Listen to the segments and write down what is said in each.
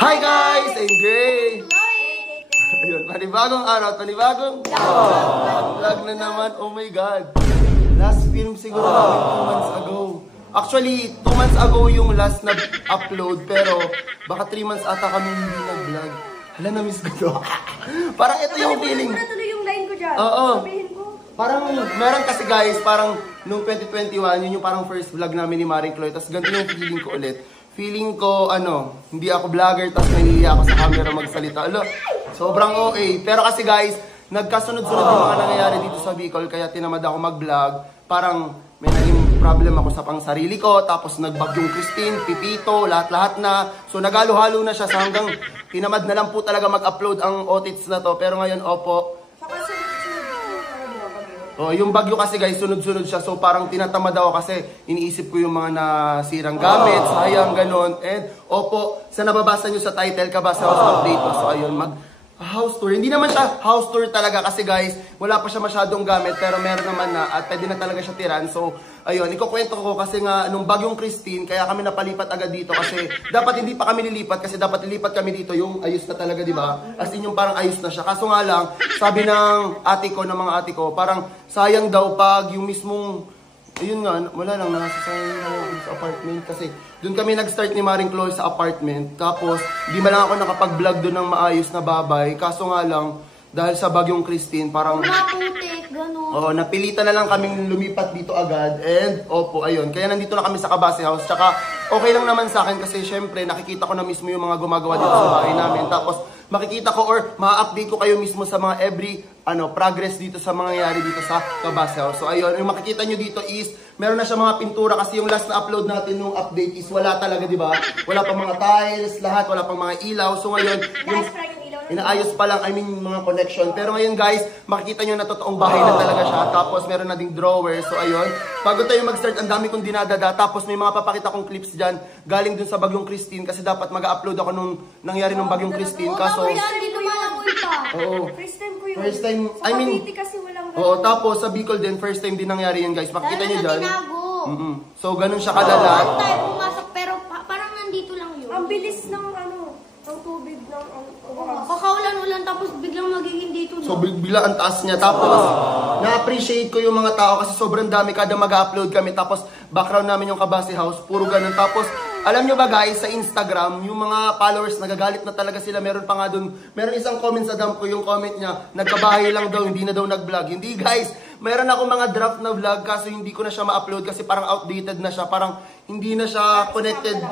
Hi guys! I'm Gray! Ayun, panibagong araw, panibagong vlog na naman, oh my god. Last film siguro namin 2 months ago. Actually, 2 months ago yung last na upload, pero baka 3 months ata kami hindi nag-vlog. Hala, na-miss ko to. Parang ito yung feeling. Tuloy yung line ko dyan. Oo. Sabihin ko. Parang, meron kasi guys, parang noong 2021, yun yung parang first vlog namin ni Maring Chloe. Tapos ganito yung feeling ko ulit. Feeling ko, hindi ako vlogger, tapos nahihiya ako sa camera magsalita. Alo, sobrang OA. Pero kasi guys, nagkasunod-sunod yung mga nangyayari dito sa Bicol, kaya tinamad ako mag-vlog. Parang may naging problem ako sa pang sarili ko, tapos nagbagyong Christine, Pipito, lahat-lahat na. So nagalo-halo na siya sa hanggang tinamad na lang po talaga mag-upload ang otits na to. Pero ngayon, opo. Oh, yung bagyo kasi guys, sunod-sunod siya. So parang tinatamad ako kasi iniisip ko yung mga nasirang gamit, sayang, ganon. And opo, sa nababasa nyo sa title, Kabase House Update. So ayun, house tour. Hindi naman siya house tour talaga kasi guys, wala pa siya masyadong gamit pero meron naman na at pwede na talaga siya tiran. So, ayun, ikukwento ko kasi nga nung bagyong Christine, kaya kami napalipat agad dito kasi dapat hindi pa kami lilipat kasi dapat lilipat kami dito yung ayos na talaga, di ba? As in yung parang ayos na siya. Kaso nga lang, sabi ng mga ate ko, parang sayang daw pag yung mismong ayun nga, wala lang, nasasayang na sa apartment kasi doon kami nag-start ni Maring Chloe sa apartment. Tapos, di man lang ako nakapag-vlog doon ng maayos na babay. Kaso nga lang, dahil sa bagyong Christine, parang naputik, gano'n. Oo, napilitan na lang kaming lumipat dito agad. And, opo, ayun. Kaya nandito na kami sa Kabase House. Tsaka, okay lang naman sa akin kasi syempre, nakikita ko na mismo yung mga gumagawa dito sa bahay namin. Tapos, makikita ko or ma-update ko kayo mismo sa mga every progress dito sa mga nangyayari dito sa Kabase House. So ayun, yung makikita nyo dito is meron na siya mga pintura kasi yung last na upload natin nung update is wala talaga, di ba? Wala pang mga tiles, lahat, wala pang mga ilaw. So ngayon, yung inaayos pa lang, mga connection. Pero ngayon guys, makikita nyo na totoong bahay na talaga siya. Tapos meron na ding drawer. So ayun, bago tayo mag-start, ang dami kong dinadada. Tapos may mga papakita kong clips dyan galing dun sa bagyong Christine kasi dapat mag-upload ako nung nangyari nung bagyong Christine. Kaso, oo. First time ko yun. First time, sa Cavite kasi walang oo, tapos sa Bicol din, first time din nangyari yan guys. Makikita nyo dyan. Tinago. So, ganun siya kalala. Tayo pumasok pero parang nandito lang yun. Ang bilis ng ang tubig ng kakaulan-ulan tapos biglang magiging dito. So, bigla ang taas niya. Tapos, na-appreciate ko yung mga tao kasi sobrang dami kada mag-upload kami. Tapos, background namin yung Kabase House, puro ganun. Tapos, alam nyo ba guys, sa Instagram, yung mga followers nagagalit na talaga sila. Meron pa nga dun, meron isang comment sa dam ko, yung comment niya, nagkabahay lang daw, hindi na daw nag-vlog. Hindi guys, meron ako mga draft na vlog kaso hindi ko na siya ma-upload kasi parang outdated na siya. Parang hindi na siya connected.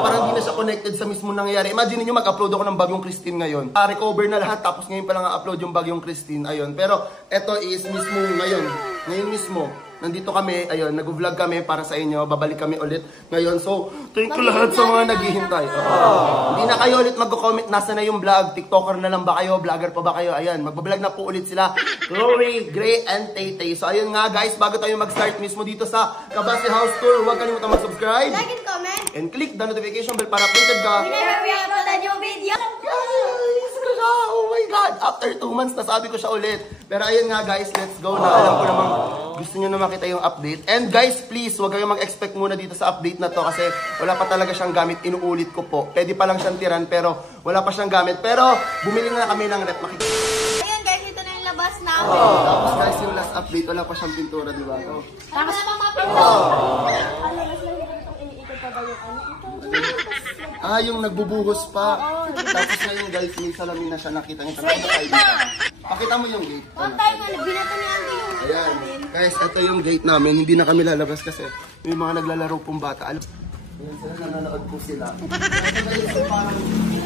Parang hindi na siya connected sa mismo nangyayari. Imagine niyo mag-upload ako ng bagyong Christine ngayon. Recover na lahat tapos ngayon pa lang upload yung bagyong Christine. Ayun. Pero eto is mismo ngayon. Ngayon mismo. Nandito kami, ayun, nag-vlog kami para sa inyo. Babalik kami ulit ngayon. So, thank you lahat sa mga naghihintay. Hindi na kayo ulit mag-comment, nasa na yung vlog. TikToker na lang ba kayo? Vlogger pa ba kayo? Ayan, mag-vlog na po ulit sila. Chloe, Gray, and Tay-Tay. So, ayun nga guys, bago tayo mag-start mismo dito sa Kabase House Tour, huwag kalimutan mag-subscribe. Like and comment. And click the notification bell para updated ka. Whenever we upload a new video. Guys, oh my God. After 2 months, nasabi ko siya ulit. Pero ayun nga guys, let's go na. Alam ko namang gusto nyo na makita yung update. And guys, please, huwag kayong mag-expect muna dito sa update na to kasi wala pa talaga siyang gamit. Inuulit ko po. Pwede pa lang siyang tiran pero wala pa siyang gamit. Pero bumili na kami ng rep. Ayan guys, ito na yung labas namin. Tapos guys, yung last update, wala pa siyang pintura, di ba? Tapos na mga pintura. Yung nagbubuhos pa. Tapos ngayon guys, may salamin na siya. Nakita niyo. Pakita mo yung gate. Tayo nga, binato ni Auntie yung ayan. Guys, ito yung gate namin. Hindi na kami lalabas kasi may mga naglalaro pong bata. Alam, ayan sila, nanonood po sila. Parang,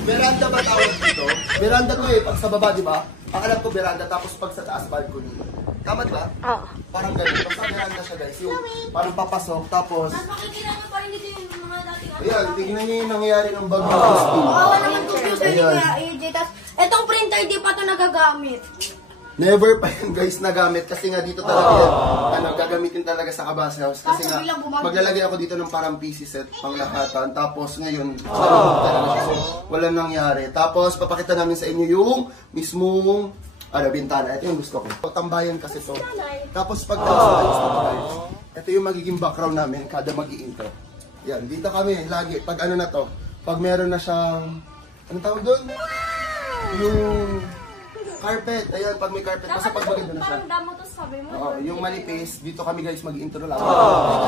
veranda ba tawag dito? Veranda to eh, pag sa baba, di ba? Ang alam ko veranda, tapos pag sa taas, balcony. Tama ba? Oo. Parang ganun. Basta veranda siya guys. Yung parang papasok, tapos makikita nyo pa rin dito yung mga dati. ayan, tignan nyo yung nangyayari ng bago ng Christine. Kawawa naman computer ni Kuya AJ. Tapos, etong printer, di pa ito nagagamit. Never pa yan guys nagamit kasi nga dito talaga yan. Gagamitin talaga sa Kabase House. Kasi nga, maglalagay ako dito ng parang PC set pang lahatan. Tapos ngayon, talaga siya. So, wala nangyari. Tapos, papakita namin sa inyo yung mismong bintana. Ito yung gusto ko. Tambayan kasi to. Tapos, pag ayos na to guys, ito yung magiging background namin kada mag-i-intro. Yan, dito kami lagi. Pag ano na to, pag meron na siyang Anong tawag doon? Yung carpet. Ayan, pag may carpet, basta pag maganda na siya. Parang damo to sabi mo. Oo, yung manipis, dito kami guys mag-intro lang. Hey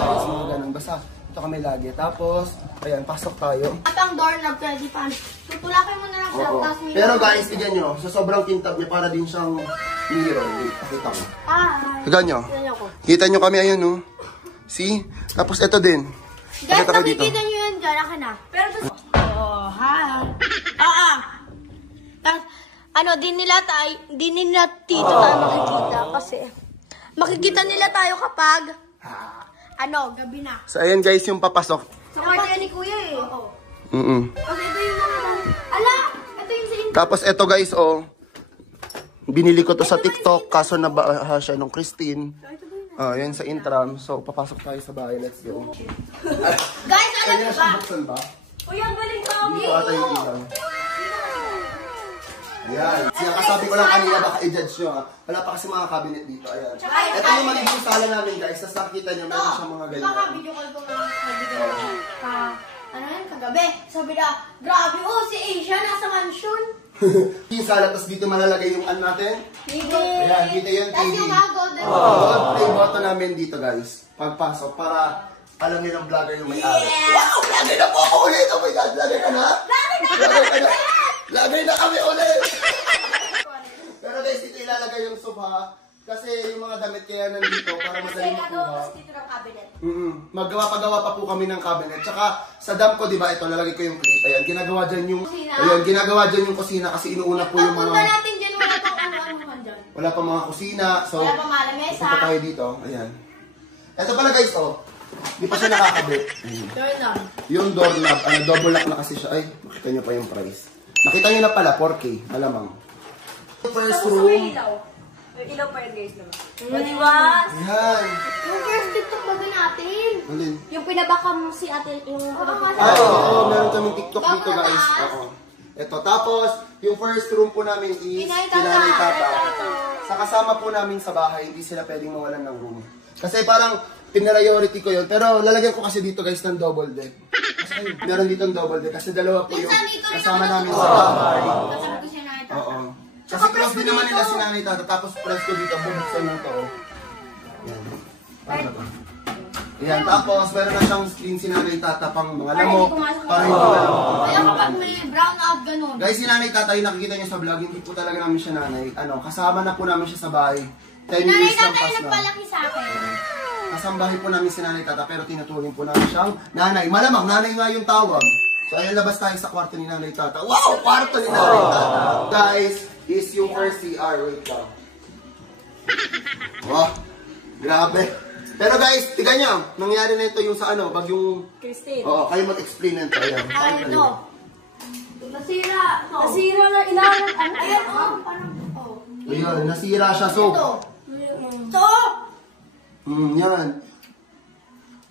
guys, mga ganun. Basta, dito kami lagi. Tapos, ayan, pasok tayo. At ang doorknob, pwede pa. Tutulakin mo na lang siya. Oo. Tapos may Pero guys, tignan nyo, sa sobrang kintab niya, para din siyang mirror. Wait, pakita ko. Tignan nyo. Kita nyo kami, ayun no. See? Tapos ito din. Guys, Pakita ko dito. nakikita nyo yan dyan. Akin na. Pero oh, hi. Tapos, ano, di nila dito tayo makikita kasi makikita nila tayo kapag gabi na. So ayan guys, yung papasok. Sa kwarto yan ni Kuya eh. Oo. Kasi ito yung mga ito yung sa inyo. Tapos ito guys, oh. Binili ko to sa TikTok, kaso nabaha siya nung Christine. Yan sa Intram. So, papasok tayo sa bahay. Let's go. Guys, alam Kaya niyo na ba? siya buksan ba? Uy, ang galing ka. Dito ata yung ilaw. Ayan. Sinakasabi ko lang kanina, baka i-judge nyo ha. Wala pa kasi mga cabinet dito. Ayan. Ito yung magiging sala namin guys. Tapos nakikita nyo, meron siyang mga ganyan. Baka video call ko nga kaibigan ko. Ano yan, kagabi. Sabi na, grabe si Asia nasa mansion. Yung sala, tapos dito malalagay yung ano natin. TV. Ayan, dito yung Tapos TV. yung golden. Gold play button namin dito guys. Pagpasok, para alam nyo ng vlogger yung may-ari. Wow! Vlogger na po ako ulit! Oh my God! Vlogger ka na? Vlogger ka na! Vlogger na kami ulit! Pero guys, dito ilalagay yung sofa. Kasi yung mga damit kaya nandito para madaling makuha. Dito ng cabinet. Maggawa-pagawa pa po kami ng cabinet. Tsaka sa dam ko, di ba, ito, lalagay ko yung plate. Ayan, ginagawa dyan yung... Kusina. Ayan, ginagawa dyan yung kusina kasi inuuna po yung Pagpunta mga... natin dyan, wala pang ano-ano man dyan. Wala pa mga kusina. So, Wala pang malamesa. punta tayo dito. Ayan. Ito pala guys, oh. Di pa siya nakakabit. Turn on. Yung doorknob, double lock na kasi siya. Ay, makita nyo pa yung price. Nakita nyo na pala, 4K. Malamang. First Tapos may room. ilaw. May ilaw pa yan guys naman. O diba? Ayan. Yung first TikTok ba natin? Alin? Yung pinabaka mo si ate, yung Ay, oo, meron kaming TikTok dito guys. Oo. Ito, tapos, yung first room po namin is Pinay Pinay Tata. Tata. Sa kasama po namin sa bahay, hindi sila pwedeng mawalan ng room. Kasi parang, pinariority ko yun. Pero lalagyan ko kasi dito guys ng double deck. Kasi meron dito ng double deck. Kasi dalawa po yung kasama namin sa bahay. Kasama ko siya na ito. Oo. Kasi close din naman nila si Nanay Tata. Tapos press ko dito, bubuksan ng to. Yan. Paano ba? Yan. Tapos meron na siyang screen si Nanay Tata pang mga lamok. Para hindi malamok. Kaya kapag may brown out ganun. Guys, si Nanay Tata, yung nakikita niyo sa vlog, hindi po talaga namin siya nanay. Kasama na po namin siya sa bahay. 10 Nanay minutes lang tatay pas na. nagpalaki sa akin. Kasambahay po namin si Nanay Tata, pero tinuturing po namin siyang nanay. Malamang, nanay nga yung tawag. So, ayun, labas tayo sa kwarto ni Nanay Tata. Wow! Kwarto ni Nanay Tata! Guys, is yung first CR. Wait lang. Wow! Grabe. Pero guys, tiga niya, nangyari na ito yung sa bagyong... Christine. Oo, kayo mag-explain na ito. Ayan. Ano? Nasira. Nasira na ilawan. Ayan, parang, Ayun, nasira siya. So, yan.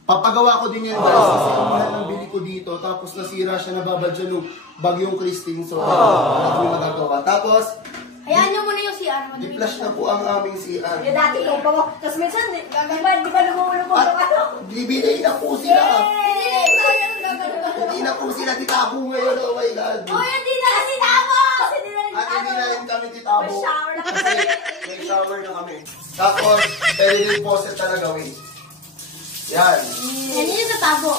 Papagawa ko din yan guys. Kasi ang mahal ng bili ko dito. Tapos nasira siya, nababadya nung bagyong Christine. So, wala kami magagawa. Tapos, hayaan nyo muna yung CR. di-flash na po ang aming CR. Yung dati yung pa mo. Tapos minsan, di ba lumulubog At yung ano? bibili na po sila. Hindi Hindi na po sila titabo ngayon. Oh my God. hindi na kasi tamo! At hindi na rin kami titabo. May shower na Kasi may shower na kami. Tapos, pwede din faucet talaga, wait. Yan. Yan yung natabo.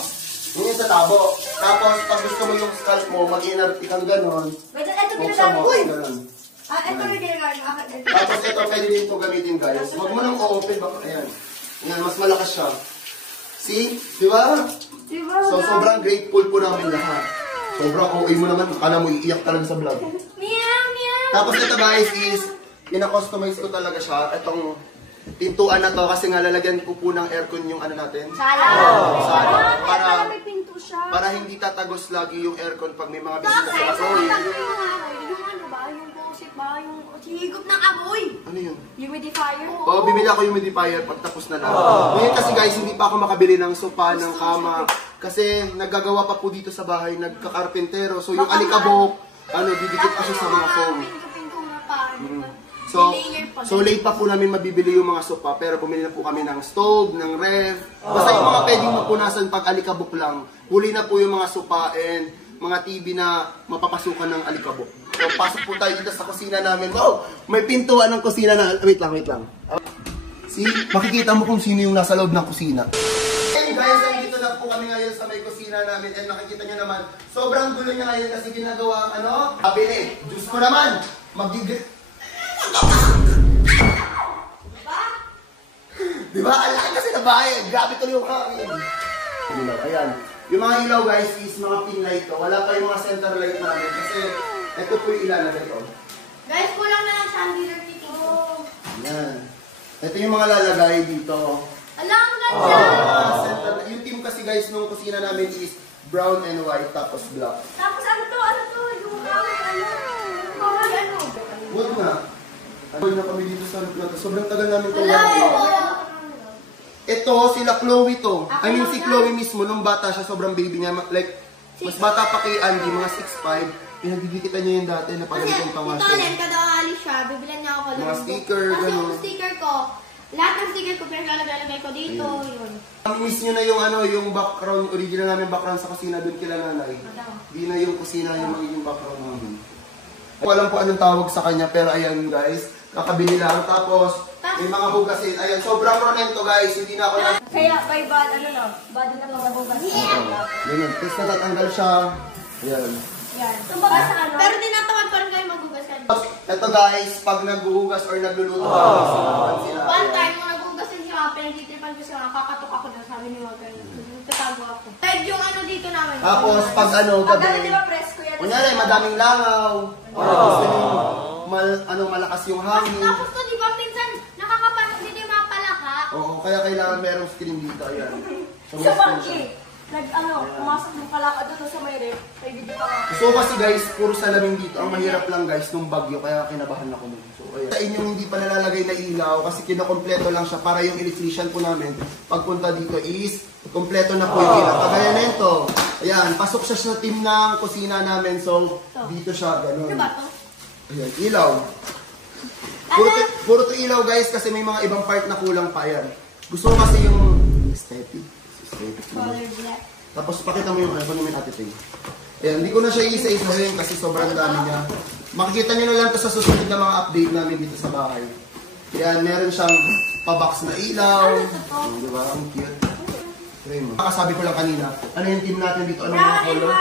Yun yung sa tabo. Tapos, pag gusto mo yung scalp mo, mag-inert kang ganon. Wait, ito Buksan mo, ginagamit. ganon. Ito yung ginagamit. Tapos ito, pwede din ito gamitin guys. Huwag mo nang o-open, baka ayan. Ayan, mas malakas siya. See? Di ba? So, sobrang grateful po namin lahat. Sobrang OA mo naman, akala mo iiyak talaga sa vlog. Meow, meow. Tapos ito guys is, pina-customize ko talaga siya. Itong pintuan na to kasi nga lalagyan ko po ng aircon yung ano natin. Sala. Sala. Para, May pinto siya. para hindi tatagos lagi yung aircon pag may mga bisita Bakit? sa kasoy. Yung ano ba? Yung bullshit ba? Yung Higop ng amoy. Ano yun? humidifier? Oo, bibili ako yung humidifier pag tapos na lang. Ngayon kasi guys, hindi pa ako makabili ng sopa, ng kama. Kasi naggagawa pa po dito sa bahay, nagkakarpentero. So yung alikabok, didikit pa siya sa mga foam. Pinto nga pa. So late pa po namin mabibili yung mga sopa, pero bumili na po kami ng stove, ng ref. Basta yung mga pwedeng mapunasan pag alikabok lang. Huli na po yung mga sopa and mga TV na mapapasukan ng alikabok. So, pasok po tayo dito sa kusina namin. Wow! May pintuan ng kusina na... Wait lang. See? Makikita mo kung sino yung nasa loob ng kusina. And guys, nandito na po kami ngayon sa may kusina namin. And makikita nyo naman, sobrang gulo niya ngayon kasi ginagawa ang kabili. Diyos ko naman! Diba? Alaki kasi na bahay. Grabe tuloy yung hangin. Ilaw. Ayan. Yung mga ilaw guys is mga pin light to. Wala pa yung mga center light namin kasi ito po yung ilalagay ko. Guys, kulang na lang chandelier dito. Ayan. Ito yung mga lalagay dito. Alam, ang ganda! Center, yung team kasi guys nung kusina namin is brown and white tapos black. Tapos ano to? Yung kaway ano? Huwag na. Huwag na kami dito sa lugar. Sobrang tagal namin ito. Ito, sila Chloe to. I mean, si Chloe mismo, nung bata siya, sobrang baby niya. Like, mas bata pa kay Andy, mga 6'5". Pinagdidikitan niya yung dati na Kasi, pagalitan pa nga ito siya. ulit, kada aali siya, bibilan niya ako. Mga sticker, Kasi gano'n. yung sticker ko, lahat ng sticker ko, pinaglalagay ko dito, yun. Miss nyo na yung yung background, original namin background sa kusina doon kila nanay. Di na yung kusina yung magiging background namin. Walang po anong tawag sa kanya, pero ayan guys, kakabili lang. Tapos, may mga hugasin. Ayan, sobrang ronen to guys, hindi na ako na... Kaya by bad na magabugas. Ganyan, tapos natatanggal siya. Ayan. Yan. Kumbaga sa ano? Pero tinatawag pa rin kayo maghugas ka. Ito guys, pag naghuhugas or nagluluto, sila. One time, nung naghugas din siya, pinagtitripan ko siya, kakatok ako doon, sabi ni Walter. Tatago ako. Ted yung ano dito namin. Tapos, pag Pag gabi, di ba presko yan? kunyari, madaming langaw. Gusto nyo, malakas yung hangin. Tapos to, di ba, minsan, nakakapasok dito yung mga palaka. Oo, kaya kailangan merong screen dito. Ayan. So, Sa mas pangki. Pumasok ng kalaka doon sa may rep. May video pa nga. So kasi guys, puro salamin dito. Ang mahirap lang guys nung bagyo, kaya kinabahan ako nun. So ayan. Sa inyong hindi pa nalalagay na ilaw, kasi kinakompleto lang siya para yung electrician po namin, pagpunta dito is, kompleto na po yung ilaw. Kagaya na ito. Ayan, pasok siya sa team ng kusina namin. So, dito siya, ganun. Ano ba to? Ayan, ilaw. Puro to ilaw guys, kasi may mga ibang part na kulang pa. Ayan. Gusto ko kasi yung aesthetic. Color black. Tapos pakita mo yung ano namin ate Ting. Ayan, hindi ko na siya isa-isahin kasi sobrang dami niya. Makikita niyo na lang ito sa susunod na mga update namin dito sa bahay. Ayan, meron siyang pa-box na ilaw. Di ba? Ang cute. Makasabi ko lang kanina, ano yung team natin dito? Ano yung color?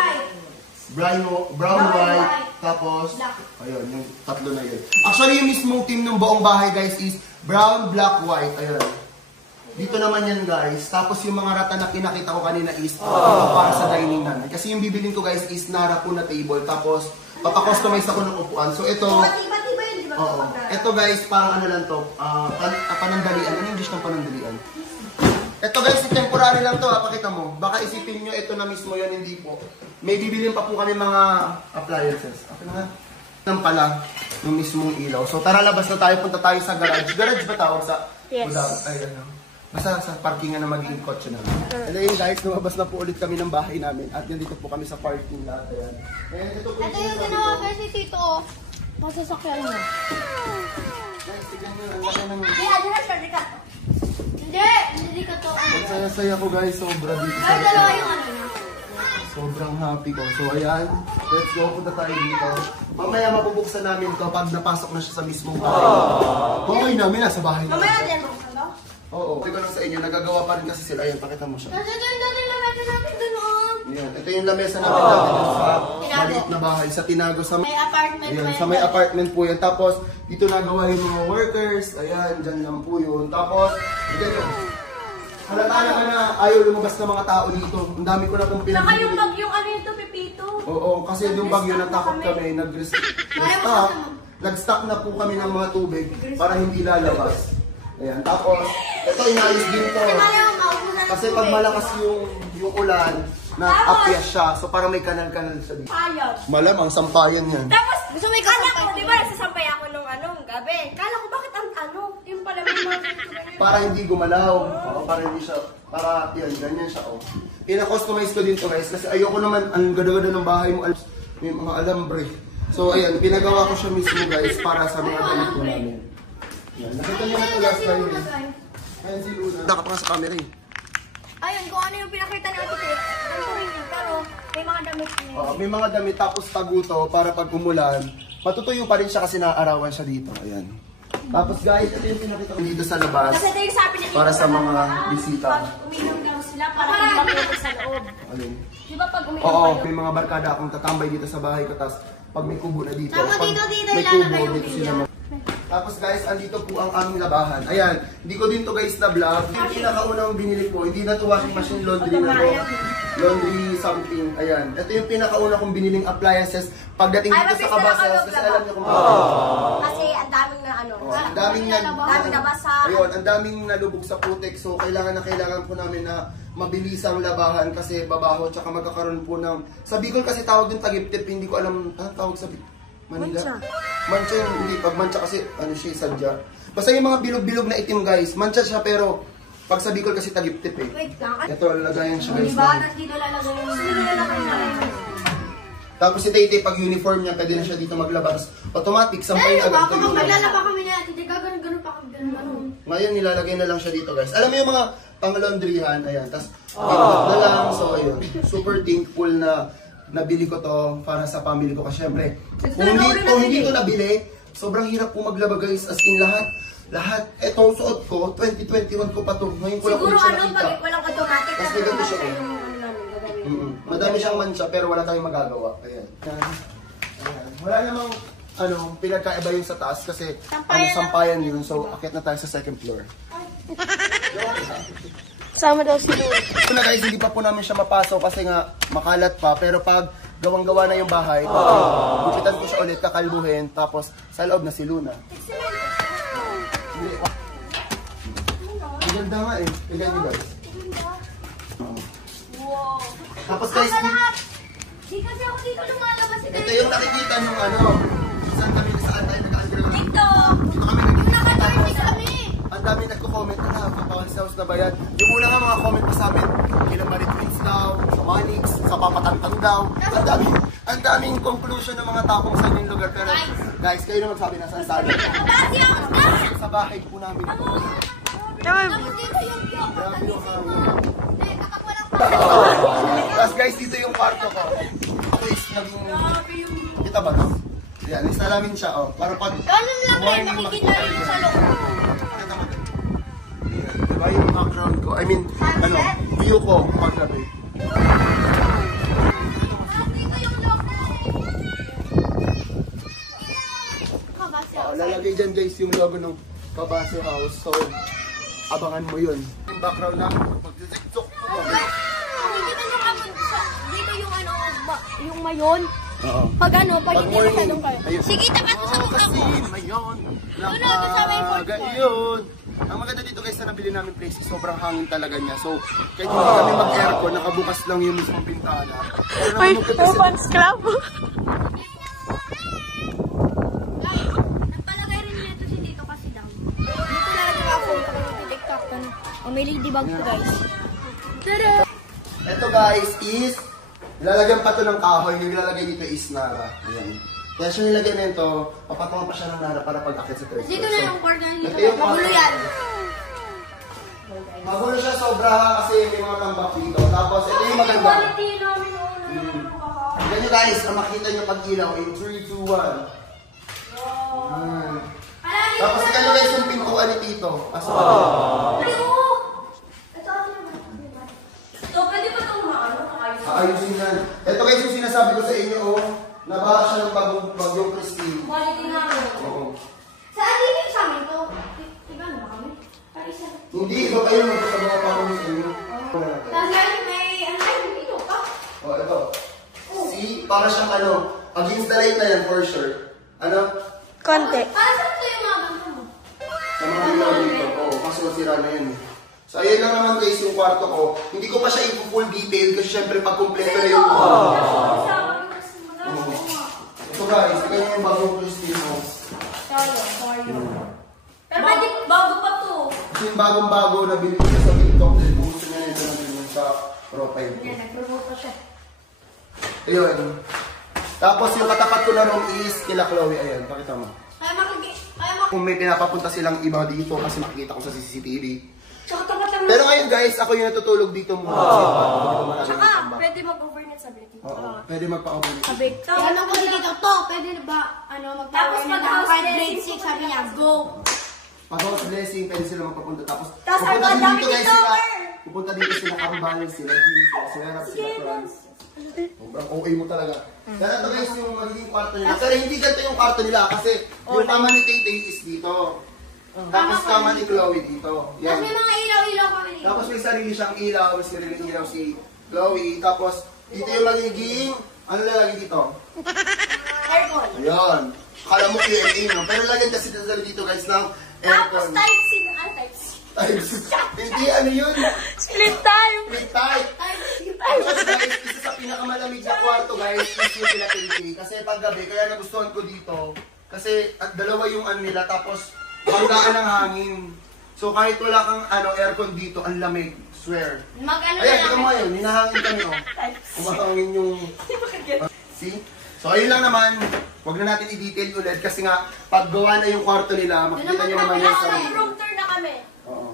Brown, white, tapos, ayun, yung tatlo na yun. Actually, yung mismong team ng buong bahay guys is brown, black, white. Ayun. Dito naman yan guys. Tapos yung mga rata na pinakita ko kanina is para sa dining namin. Kasi yung bibilin ko guys is nara po na table. Tapos papakustomize ako ng upuan. So ito, Iba-iba yun, di ba? oo. Ito guys, parang ano lang to, panandalian. Ano yung English ng panandalian? Ito guys, temporary lang to. Pakita mo. Baka isipin nyo ito na mismo yun, hindi po. May bibilin pa po kami mga appliances. Okay na nga. Nang pala, yung mismong ilaw. So tara, labas na tayo. Punta tayo sa garage. Garage ba tawag sa? Yes. Ayan. Basta sa parkingan na magiging kotse namin. And then guys, lumabas na po ulit kami ng bahay namin. At nandito po kami sa parking lot. Ayan. And ito po Ito yung ginawa guys ni Tito, oh. Masasakyan niya. Guys, tignan nyo. Ang laki ng... Ano na siya, di ka? Hindi ka to. Ang saya-saya ko guys. Sobra dito sa Ay, dalawa yung ano niya. Sobrang happy ko. So ayan, let's go. Punta tayo dito. Mamaya mabubuksan namin to pag napasok na siya sa mismong bahay. Okay namin, nasa bahay na. Mamaya din mo ka, no? Oo. Ito ko lang sa inyo, nagagawa pa rin kasi sila. Ayan, pakita mo siya. Kasi ganda din naman natin dun, oh. Ayan, ito yung lamesa namin natin sa maliit na bahay. Sa Tinago. Sa May apartment. ayan, sa may apartment po yan. Tapos, dito nagawa yung mga workers. Ayan, dyan lang po yun. Tapos, ito yun. Halata naman na ayaw lumabas ng mga tao dito. Ang dami ko na pong Saka yung pinagbibili. bagyong ano yun to, Pepito? Oo, kasi yung bagyo natakot kami, nag-stock na po kami ng mga tubig para hindi lalabas. Ayan, tapos, ito inayos din to. Kasi pag malakas yung ulan, na-apyas siya. So parang may kanal-kanal siya dito. Ayaw. Malamang sampayan yan. Tapos, Gusto may kala kasampay ko, ko. di ba, nasasampay ako nung gabi. Kala ko, bakit ang yung pala may mga ganyan. Para hindi gumalaw. Oo, para hindi siya, para yan, ganyan siya. Oh. Pina-customize ko din to guys, kasi ayoko naman, ang ganda-ganda ng bahay mo, may mga alambre. So ayan, pinagawa ko siya mismo guys, para sa mga ganito namin. Yan, nakita niyo na ito last time. Ayan si Luna. Nakap nga sa camera eh. Ayun, kung ano yung pinakita ni Ate Kate, ganito rin yun. Pero, May mga damit niya. May mga damit tapos taguto para pag umulan, matutuyo pa rin siya kasi naaarawan siya dito. Ayan. Tapos guys, ito yung pinakita ko dito sa labas Kasi ito yung sabi na para sa mga bisita. Pag uminom daw sila, para hindi makuha sa loob. Alin? Di ba pag uminom Oo, kayo? may mga barkada akong tatambay dito sa bahay ko. Tapos pag may kubo na dito, Tama, pag dito may ilalagay kubo, yung dito sila Tapos guys, andito po ang aming labahan. Ayan, hindi ko din to guys na vlog. Yung pinakaunang binili ko, hindi na to washing machine, laundry na to. Laundry something, ayan. Ito yung pinakauna kong biniling appliances pagdating dito sa Cabasas. Kasi alam niyo kung Kasi ang daming na ano. ang daming Daming nabasa. Ayun, ang daming nalubog sa putek. So, kailangan po namin na mabilisang labahan kasi babaho. Tsaka magkakaroon po ng... Sa Bicol kasi tawag yung tagip-tip. Hindi ko alam... Anong tawag sa Manila? Mancha yung hindi. Pag mancha kasi, ano siya, sadya. Basta yung mga bilog-bilog na itim guys. Mancha siya pero... Pag sa Bicol kasi tagip-tip eh. Wait lang. Ito, lagayan siya guys. Diba? Dito lalagay yung... Dito lalagay na. Tapos si Tay-Tay, pag uniform niya, pwede na siya dito maglaba. Tapos automatic, sampay agad. Kapag maglalaba kami na natin, gano'n pa kami gano'n. Ngayon, nilalagay na lang siya dito, guys. Alam mo yung mga pang-laundryhan, ayan. Tapos, na lang. So, ayun. Super thankful na nabili ko to para sa family ko. Kasi syempre, kung hindi to nabili, sobrang hirap po maglaba, guys. As in, lahat. Etong suot ko, 2021 ko pa to. Ngayon ko lang ulit siya nakita. Pag walang automatic, Tapos may ganito siya. Madami siyang mancha, pero wala tayong magagawa. Ayan. Ayan. Wala namang, pinagkaiba yun sa taas kasi sampayan yun. So, akit na tayo sa second floor. Sama daw si Lou. Ito na guys, hindi pa po namin siya mapasok kasi nga makalat pa. Pero pag gawang-gawa na yung bahay, bukitan ko siya ulit, kakalbuhin, tapos sa loob na si Luna. Ang ganda nga eh. Tignan niyo guys. Tapos guys, Di kasi ako dito lumalabas. ito yung nakikita nung saan tayo nag-underground. Dito! Dito kami Naka-30 kami! Ang dami nagko-comment na, Papawalis House na ba yan? Yung una nga mga comment ko sa amin, Kilabari Twins daw, sa Manix, sa Papatantang daw. Ang daming conclusion ng mga tao kung saan yung lugar. Pero guys, kayo na magsabi na saan tayo. Sa bahay po namin. Tapos dito yung Grabe yung hangin. kapag walang Tapos guys, dito yung kwarto ko. Ako is naging... Kita ba? Yan, lista namin siya, para pag... Ganun lang eh, makikita rin sa loob. Diba yung background ko? I mean, view ko paggabi. dito yung loob Lalagay dyan guys yung logo ng Cabasas House. So, abangan mo yun. Yung background namin, pag-zikzok po kami. Makikita nyo kami dito yung yung mayon. Oo. Pag hindi masyadong kayo. Ayun. Sige, tapat mo sa mukha mo. Kasi mayon. Wala, kasama yung board ko. Yun. Ang maganda dito guys na nabili namin place, sobrang hangin talaga niya. So, kahit hindi kami mag-aircon, nakabukas lang yung mismong pintana. Ay, fans club. Nagpalagay rin nito si Tito kasi daw. Dito talaga ako pag TikTok. May ladybug to guys. Tada! Ito guys is, nilalagyan pa to ng kahoy, yung nilalagay dito is nara. Ayan. Kaya siya nilagyan na ito, papatungan pa siya ng nara para pag-akit sa third floor. Dito na yung corner Ito dito. yung Magulo corner. yan. Magulo siya sobra kasi may mga tambak dito. Tapos ito yung maganda. Quality namin Tignan nyo guys, ang makita nyo pag ilaw in 3, 2, 1. Tapos tignan nyo guys yung pintuan ni Tito. Asa pa? So, pwede ba itong Ayusin yan. Ito guys yung sinasabi ko sa inyo, nabaha siya ng bagyong Christine. quality namin? Oo. Saan dito yung sa amin to? Iba na ba kami? Isa. Hindi, iba kayo magkasama pa kami sa inyo. Tapos ngayon may dito pa. O, ito. See, para siyang against the light na yan for sure. Konti. Para saan ito yung mga ganito mo? Sa mga ilaw dito. Oo, kasi masira na yan eh. So, ayun lang naman guys yung kwarto ko. Hindi ko pa siya i-full detail kasi syempre pag kumpleto na yung Ito guys, ito yung bagong Christine house. Pero pwede bago pa to. Ito yung bagong-bago na binili ko sa TikTok. Kung gusto niya nito na binili sa profile ko. Nag-promote pa siya. Ayun. Tapos yung katapat ko na room is kila Chloe. Ayan, pakita mo. Kung may pinapapunta silang iba dito kasi makikita ko sa CCTV. Tsaka tapat lang Pero Pero ngayon guys, ako yung natutulog dito muna. Tsaka, pwede mag-overnight sa Blake. Oo, pwede magpa-overnight. Kaya ano ko dito to, pwede na ba, Tapos magtawag na mag-house kahit blessing, grade 6, sabi niya, go. Pag-house blessing, pwede sila magpapunta. Tapos, Tapos, pupunta ang din dami dito guys dito, sila. sir. Pupunta dito sila, kambalan sila, Jeans, sila Rap, sila Franz. Sobrang okay mo talaga. Kaya ito guys, yung magiging kwarto nila. Pero hindi ganito yung kwarto nila kasi yung kama ni Tay is dito. Tapos kama ni Chloe dito. Tapos Yan. may mga ilaw-ilaw kami dito. Tapos may sarili siyang ilaw, may sariling ilaw si Chloe. Tapos dito yung magiging, ano lalagay dito? Aircon. Ayan. Akala mo Q&A no? Pero lagyan kasi dito guys ng Tapos aircon. Type-C na, Type-C. Hindi, ano yun? Split time! Split type. Tapos guys, isa sa pinakamalamig na kwarto guys, is yung pinatiti. Kasi pag gabi, kaya nagustuhan ko dito. Kasi at dalawa yung ano nila, tapos banggaan ng hangin. So kahit wala kang aircon dito, ang lamig. Swear. Mag-ano na Ayan, lang. ito mo yun, hinahangin kami oh. Umahangin yung... See? So ayun lang naman, wag na natin i-detail ulit kasi nga, pag gawa na yung kwarto nila, makikita nyo naman yung sarili. Room tour na kami. Oo.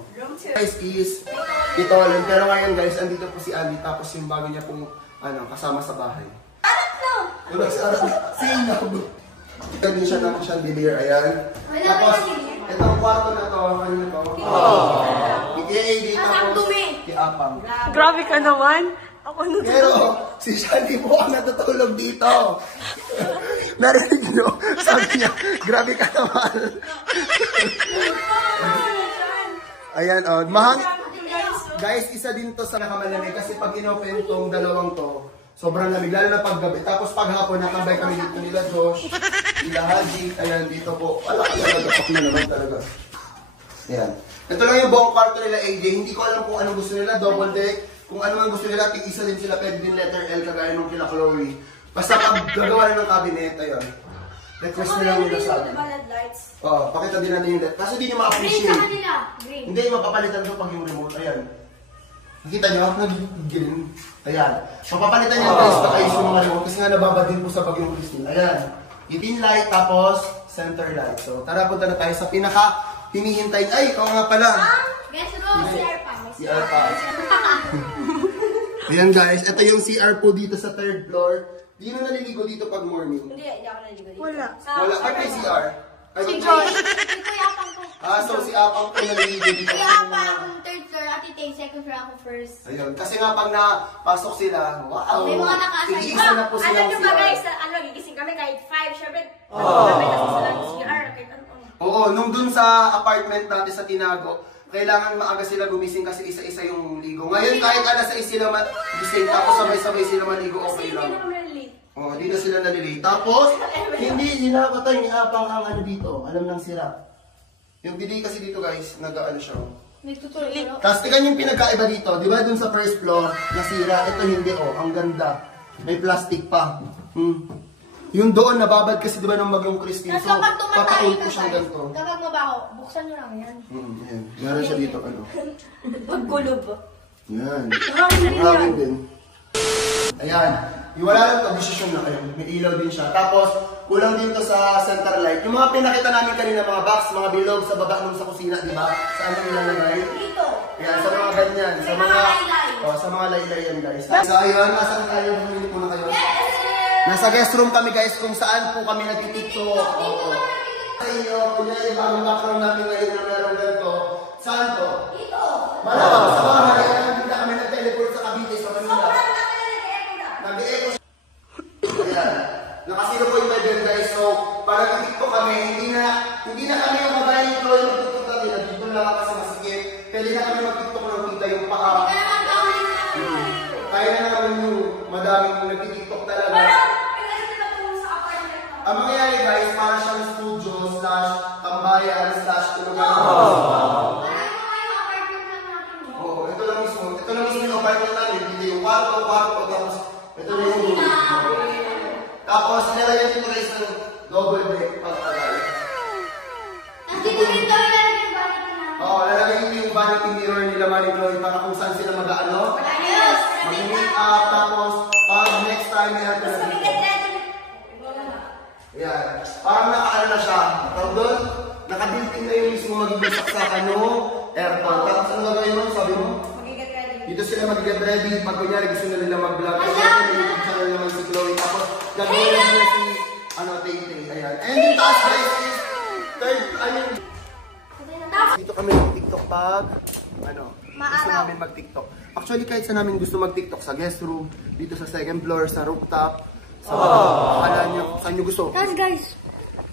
Guys is, dito ulit. Pero ngayon guys, andito po si Ali, tapos yung bago niya pong kasama sa bahay. Arap no! Wala sa arap. Sinab. Kita din siya ng chandelier, ayan. Tapos, itong kwarto na to, ano na to? Ikiyay dito Ang tapos, dumi. kiapang. Grabe ka naman. Ako na Pero, si Shandy po ang natutulog dito. Narinig nyo? Sabi niya, grabe ka naman. Ayan, guys, isa din to sa nakamalamig kasi pag inopen tong dalawang to, sobrang lamig, lalo na pag gabi. Tapos pag hapon, nakambay kami dito nila Josh, nila Haji, ayan dito po. Wala ka talaga, pak na naman talaga. Ayan. Ito lang yung buong kwarto nila AJ. Hindi ko alam kung anong gusto nila, double deck. Kung ano man gusto nila, tig-isa din sila, pwede din letter L kagaya nung kila Chloe. Basta pag gagawa na ng cabinet, ayun. Request na lang nila sa akin. Oo, pakita din natin yung LED. Kasi hindi nyo Green sa ma-appreciate. kanila. Green. Hindi, mapapalitan ko pag yung remote. Ayan. Nakita nyo? Nag-green. Ayan. Mapapalitan nyo guys, pag-ayos yung mga remote. Kasi nga nababad din po sa bagyong Christine. Ayan. Itin light, tapos center light. So, tara punta na tayo sa pinaka hinihintay. Ay, ikaw nga pala. Guys, room, CR pa. CR pa. Ayan guys, ito yung CR po dito sa 3rd floor. Di na naliligo dito pag morning. Hindi ako naligo dito. Wala. Wala. Ba't may CR? Ay, Si ba't Josh. may- Ito yapang ko. So si Apang po naliligo dito. Kaya pa akong third floor, ati take second floor ako first. Ayun, kasi nga pag napasok sila, wow! May mga naka-assign. Iisa na po Alam silang nyo ba CR. guys, gigising kami kahit 5, syempre. Kami kasi sa lang CR, kahit ano. Oo, nung dun sa apartment natin sa Tinago, kailangan maaga sila gumising kasi isa-isa yung ligo. Ngayon kahit alas 6 sila gising, tapos sabay-sabay sila maligo, okay Kasi hindi lang. na kami late. Oo, di na sila nalilate. Tapos, hindi sila patay ni Apang ang ano dito, alam ng sira. Yung bili kasi dito guys, nag-ano siya. Nagtutuloy. Tapos tingnan yung pinagkaiba dito, di ba dun sa first floor, nasira, ito hindi ang ganda. May plastic pa. Yung doon, nababad kasi di ba ng bagyong Christine, so Kapag tumatay papakulit ko ito, siyang ganito. Kapag mabaho, buksan nyo lang yan. Yan. Meron siya dito, ano. Pagkulob. Yan. Hangin din. Ayan. Iwala lang ito, desisyon na kayo. May ilaw din siya. Tapos, kulang din to sa center light. Yung mga pinakita namin kanina, mga box, mga bilog sa baba nung sa kusina, di ba? Saan yung nilalagay? Dito. Yan, sa mga ganyan. Sa mga laylay. sa mga laylay yan, guys. So, ayun, nasan tayo? Bumili po na kayo. Nasa guest room kami, guys, kung saan po kami nagtitiktok. Oo. Sa inyo, kunya yung bagong background namin ngayon na meron ganito. Saan to? Dito. Malamang sa bahay, hindi na kami nag-teleport sa Cavite, sa Manila. Nag-e-echo siya. Ayan. Nakasino po yung medyo guys. So, para nag-tiktok kami, hindi na kami yung magaling yung flow yung magtutok natin. Dito lang kasi masikip. Pwede na kami mag-tiktok ng kita yung paa. Kaya na naman yung madaming nag-tiktok talaga. Ang mangyayari guys, para siyang studio / tambayan / tulugan. Oo, ito lang mismo. Ito lang mismo yung apartment namin. Hindi yung kwarto, tapos ito na yung room. Tapos, nilalagyan dito guys ng double deck pagtagal. Nandito rin daw yung vanity na. Oo, lalagyan dito yung vanity mirror nila Manny Chloe para kung saan sila mag-ano. Ayos! Mag-make up, tapos pag next time meron ka na dito. Ayan. Parang naka-ano na siya. Tawag doon, naka-built-in na yung mismo magiging saksakan no aircon. Tapos ano gagawin mo? Sabi mo? Dito sila mag-get ready. Pag kunyari gusto na nila mag-vlog. Kasi may YouTube channel naman si Chloe. Tapos gagawin na nila si Tay-Tay. Ayan. And yung taas guys is third, dito kami mag-TikTok pag gusto namin mag-TikTok. Actually kahit sa namin gusto mag-TikTok, sa guest room, dito sa second floor, sa rooftop, sa akala nyo, saan nyo gusto. Tapos guys,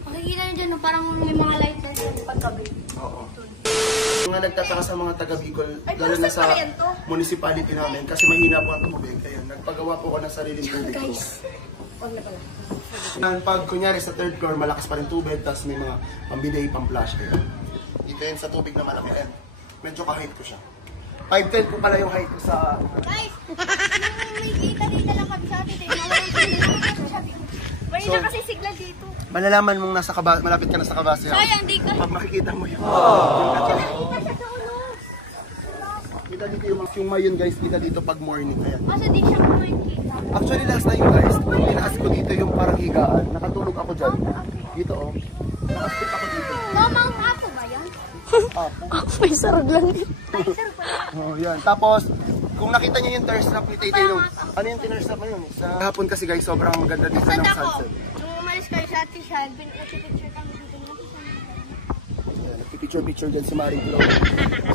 makikita nyo dyan, no, parang may mga lights na sa paggabi. Oo. Mga nagtataka sa mga taga Bicol, lalo na sa municipality namin, kasi mahina po ang tubig. Ayun, nagpagawa po ako ng sariling tubig ko. Huwag na pala. Pag kunyari sa third floor, malakas pa rin tubig, tapos may mga pambiday, pang-flash. Ayun. Dito yun sa tubig na malaki. Ayun. Medyo ka-height ko siya. 5'10 po pala yung height ko sa... Guys, may kita-dita lang kami sa atin. May na kasi sigla dito. Malalaman mong malapit ka na sa kabase. Sayang, di ka. Pag makikita mo yun. Yung kacang. Kita dito yung mayon guys, kita dito pag morning. Ayan. Kasi di siya makikita. Actually last time guys, nung tinaas ko dito yung parang higaan, nakatulog ako dyan. Dito oh. Nakaspit ako dito. Mount Apo ba yan? Apo. May sarag lang din. Ay, sarag pala. Oh, yan. Tapos, kung nakita niyo yung thirst trap ni Tay-Tay nung, ano yung tinurst trap na yun? Sa hapon kasi guys, sobrang maganda dito ng sunset. Nung umalis kayo sa Ate Shad, pinipicture kami dito. Nagpipicture-picture dyan si Marie Glo.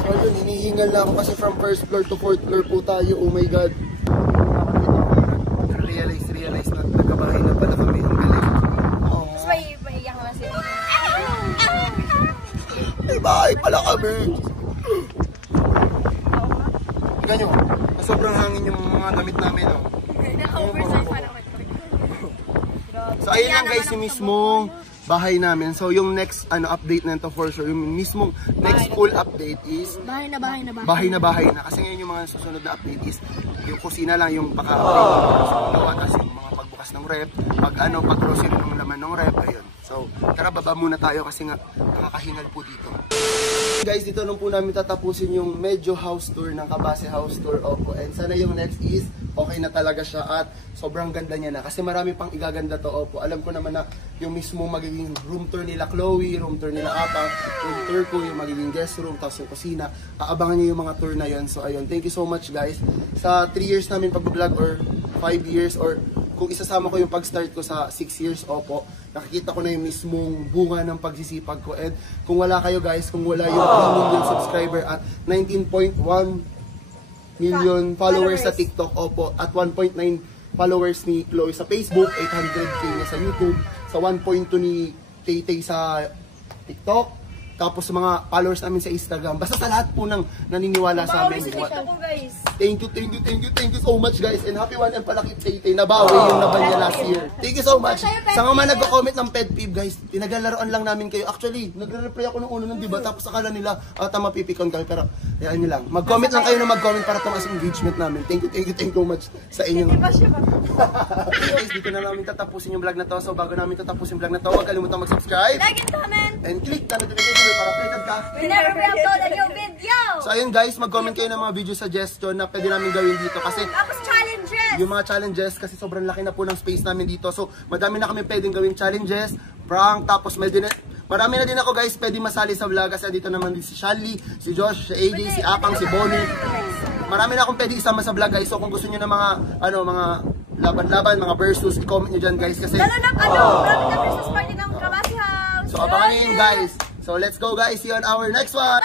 So yun, hinihingal na ako kasi from first floor to fourth floor po tayo. Oh my God. Realize na nagkabahay na pala kami. Ang galing. Tapos may iyak naman sila. May bahay pala kami. Tignan nyo, sobrang hangin yung mga damit namin. Oh. Naka-oversize pa naman. So ayun lang guys, yung mismong bahay namin. So yung next update na ito for sure, yung mismong next full update is Bahay na bahay. bahay na. Kasi ngayon yung mga susunod na update is yung kusina lang, yung paka-update sa gawa, tapos yung mga pagbukas ng rep, pag grocery ng laman ng rep, ayun. So tara, baba muna tayo kasi nga nakakahingal po dito. Guys, dito nung po namin tatapusin yung medyo house tour ng Kabase House Tour. Opo. And sana yung next is okay na talaga siya at sobrang ganda niya na. Kasi marami pang igaganda to. Opo. Alam ko naman na yung mismo magiging room tour nila Chloe, room tour nila Apang, room tour ko, yung magiging guest room, tapos yung kusina. Aabangan niyo yung mga tour na yun. So ayun, thank you so much guys. Sa 3 years namin pag-vlog or 5 years or kung isasama ko yung pag-start ko sa 6 years, opo, nakikita ko na yung mismong bunga ng pagsisipag ko. And kung wala kayo guys, kung wala yung 3 million subscriber at 19.1 million followers sa TikTok, opo, at 1.9 followers ni Chloe sa Facebook, 800k na sa YouTube, sa 1.2 ni Tay-Tay sa TikTok, tapos sa mga followers namin sa Instagram, basta sa lahat po ng naniniwala sa amin. Thank you so much guys, and happy 1 and pala kay Tay-Tay, nabawi yung laban niya last year. Thank you so much. Sa mga nagko-comment ng pet peeve guys, tinagalaroan lang namin kayo. Actually, nagre-reply ako nung uno nun, diba? Tapos akala nila, mapipikon kami, pero hayaan nyo lang. Mag-comment lang kayo na mag-comment para tumaas yung engagement namin. Thank you so much sa inyong... Guys, dito na namin tatapusin yung vlog na to. So bago namin tatapusin yung vlog na to, huwag kalimutan mag-subscribe, Like and comment. and click the notification bell para updated ka. Whenever we upload a new video. So ayun guys, mag-comment kayo ng mga video suggestion na pwede namin gawin dito kasi Tapos challenges. yung mga challenges kasi sobrang laki na po ng space namin dito. So madami na kami pwedeng gawin challenges, prank, tapos marami na din ako guys pwede masali sa vlog kasi dito naman din si Shelly, si Josh, si AJ, si Apang, si Bonnie. Marami na akong pwede isama sa vlog guys. So kung gusto niyo ng mga mga laban-laban, mga versus, i-comment niyo dyan guys kasi Lalo ng marami na versus party ng Kabase House. so abangan niyo yun guys. So let's go guys, see you on our next one.